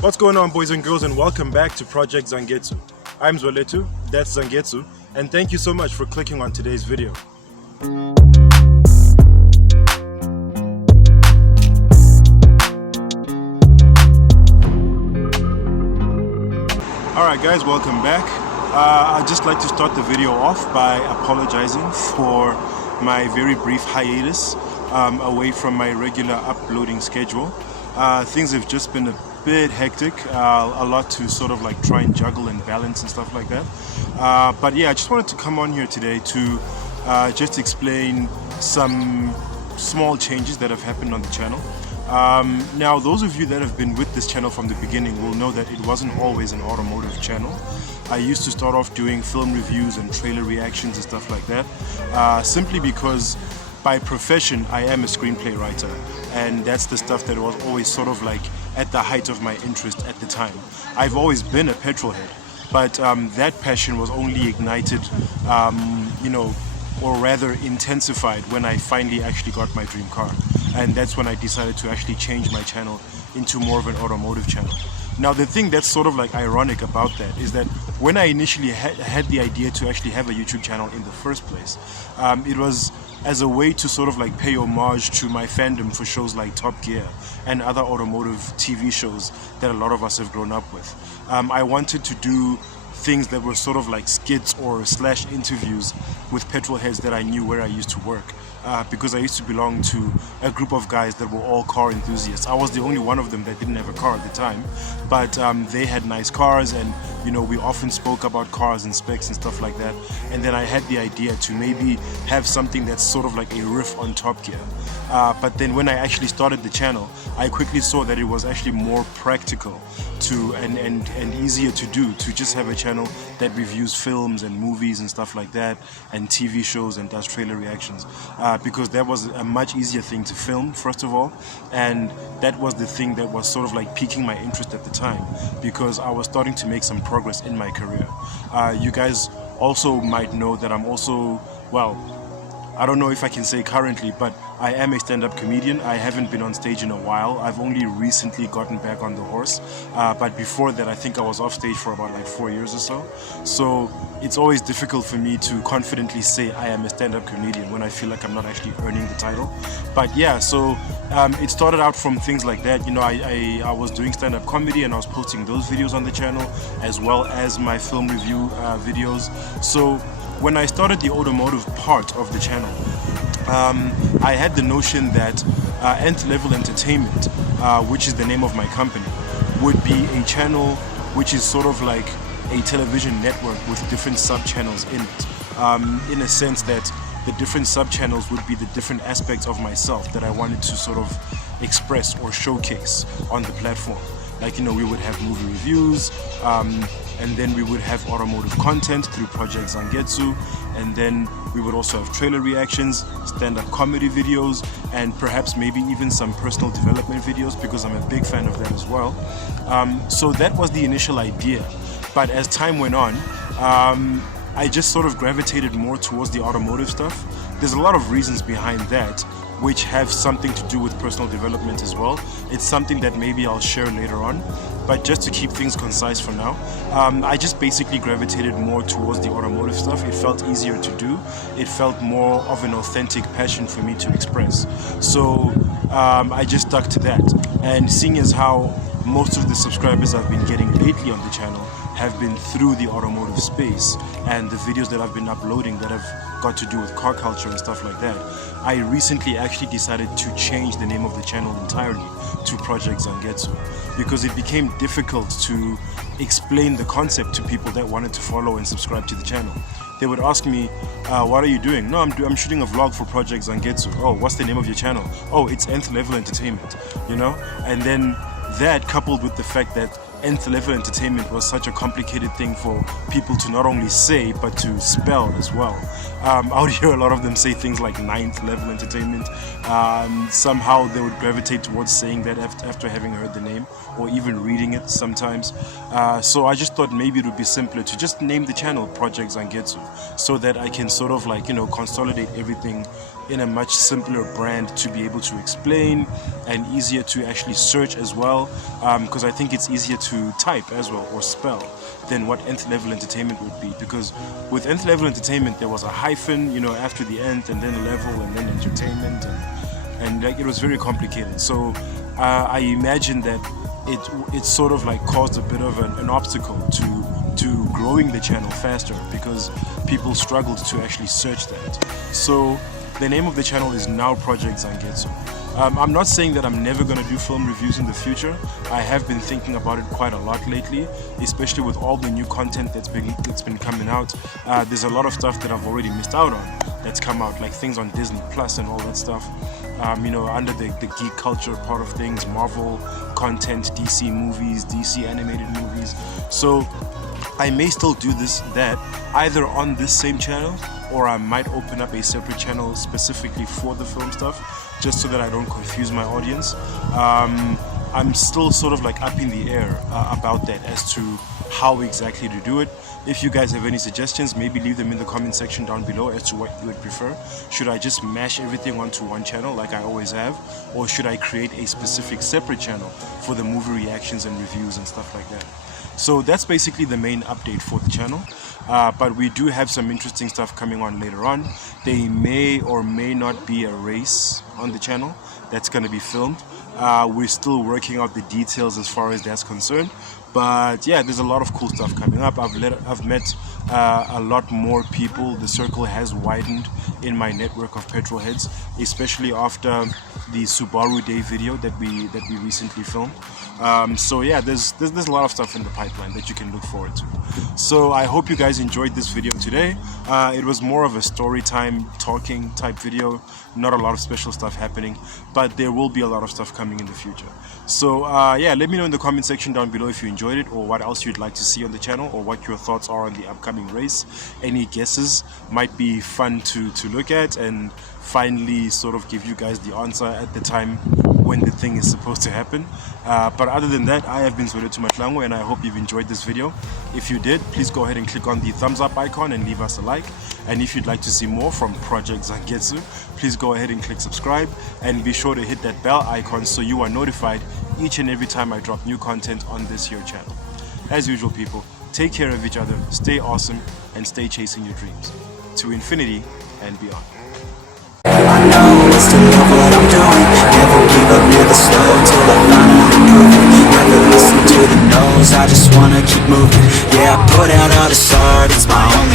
What's going on, boys and girls, and welcome back to Project Zangetsu. I'm Zwelethu, that's Zangetsu, and thank you so much for clicking on today's video. Alright guys, welcome back. I'd just like to start the video off by apologizing for my very brief hiatus away from my regular uploading schedule. Things have just been a bit hectic, a lot to sort of like try and juggle and balance and stuff like that. But yeah, I just wanted to come on here today to just explain some small changes that have happened on the channel. Now, those of you that have been with this channel from the beginning will know that it wasn't always an automotive channel. I used to start off doing film reviews and trailer reactions and stuff like that, simply because by profession I am a screenplay writer, and that's the stuff that was always sort of like at the height of my interest at the time. I've always been a petrol head, but that passion was only ignited, or rather intensified when I finally actually got my dream car. And that's when I decided to actually change my channel into more of an automotive channel. Now, the thing that's sort of like ironic about that is that when I initially had the idea to actually have a YouTube channel in the first place, it was as a way to sort of like pay homage to my fandom for shows like Top Gear and other automotive TV shows that a lot of us have grown up with. I wanted to do things that were sort of like skits or slash interviews with petrol heads that I knew where I used to work, because I used to belong to a group of guys that were all car enthusiasts. I was the only one of them that didn't have a car at the time, but they had nice cars, and we often spoke about cars and specs and stuff like that. And then I had the idea to maybe have something that's sort of like a riff on Top Gear. But then when I actually started the channel, I quickly saw that it was actually more practical to and easier to do to just have a channel that reviews films and movies and stuff like that, and TV shows, and does trailer reactions, because that was a much easier thing to film, first of all, and that was the thing that was sort of like piquing my interest at the time, because I was starting to make some progress in my career. You guys also might know that I'm also, well, I don't know if I can say currently, but I am a stand-up comedian. I haven't been on stage in a while. I've only recently gotten back on the horse. But before that, I think I was off stage for about like 4 years or so. So it's always difficult for me to confidently say I am a stand-up comedian when I feel like I'm not actually earning the title. But yeah, so it started out from things like that. I was doing stand-up comedy, and I was posting those videos on the channel, as well as my film review videos. So when I started the automotive part of the channel, I had the notion that Nth Level Entertainment, which is the name of my company, would be a channel which is sort of like a television network with different sub-channels in it, in a sense that the different sub-channels would be the different aspects of myself that I wanted to sort of express or showcase on the platform. Like, we would have movie reviews, and then we would have automotive content through Project Zangetsu, and then we would also have trailer reactions, stand-up comedy videos, and perhaps maybe even some personal development videos, because I'm a big fan of that as well. So that was the initial idea, but as time went on, I just sort of gravitated more towards the automotive stuff. There's a lot of reasons behind that, which have something to do with personal development as well. It's something that maybe I'll share later on, but just to keep things concise for now, I just basically gravitated more towards the automotive stuff. It felt easier to do. It felt more of an authentic passion for me to express. So I just stuck to that. And seeing as how most of the subscribers I've been getting lately on the channel have been through the automotive space, and the videos that I've been uploading that have got to do with car culture and stuff like that, I recently actually decided to change the name of the channel entirely to Project Zangetsu, because it became difficult to explain the concept to people that wanted to follow and subscribe to the channel. They would ask me, what are you doing? No, I'm shooting a vlog for Project Zangetsu. Oh, what's the name of your channel? Oh, it's Nth Level Entertainment, And then that, coupled with the fact that Nth Level Entertainment was such a complicated thing for people to not only say but to spell as well. I would hear a lot of them say things like Ninth Level Entertainment. Somehow they would gravitate towards saying that after having heard the name, or even reading it sometimes. So I just thought maybe it would be simpler to just name the channel Project Zangetsu, so that I can sort of like, consolidate everything in a much simpler brand to be able to explain and easier to actually search as well, because I think it's easier to type as well or spell than what Nth Level Entertainment would be, because with Nth Level Entertainment there was a hyphen, you know, after the nth, and then level, and then entertainment, and like it was very complicated. So I imagine that it sort of like caused a bit of an obstacle to growing the channel faster, because people struggled to actually search that. So the name of the channel is now Project Zangetsu. I'm not saying that I'm never going to do film reviews in the future. I have been thinking about it quite a lot lately, especially with all the new content that's been coming out. There's a lot of stuff that I've already missed out on that's come out, like things on Disney Plus and all that stuff. You know, under the geek culture part of things, Marvel content, DC movies, DC animated movies. So I may still do that either on this same channel, or I might open up a separate channel specifically for the film stuff, just so that I don't confuse my audience. I'm still sort of like up in the air about that as to how exactly to do it. If you guys have any suggestions, maybe leave them in the comment section down below as to what you would prefer. Should I just mash everything onto one channel like I always have, or should I create a specific separate channel for the movie reactions and reviews and stuff like that? So that's basically the main update for the channel. But we do have some interesting stuff coming on later on. There may or may not be a race on the channel that's going to be filmed. We're still working out the details as far as that's concerned. But yeah, there's a lot of cool stuff coming up. I've met a lot more people. The circle has widened in my network of petrol heads, especially after the Subaru Day video that we recently filmed. So yeah, there's a lot of stuff in the pipeline that you can look forward to. So I hope you guys enjoyed this video today. It was more of a story time talking type video, not a lot of special stuff happening, but there will be a lot of stuff coming in the future. So yeah, let me know in the comment section down below if you enjoyed it, or what else you'd like to see on the channel, or what your thoughts are on the upcoming race. Any guesses might be fun to look at and finally sort of give you guys the answer at the time when the thing is supposed to happen. But other than that, I have been Zangetsu, and I hope you've enjoyed this video. If you did, please go ahead and click on the thumbs up icon and leave us a like. And if you'd like to see more from Project Zangetsu, please go ahead and click subscribe, and be sure to hit that bell icon so you are notified each and every time I drop new content on this here channel. As usual, people, take care of each other, stay awesome, and stay chasing your dreams to infinity and beyond. I know it's to love what I'm doing. Never give up, never slow till I finally prove it. Never listen to the no's, I just wanna keep moving. Yeah, I put out all this art, it's my own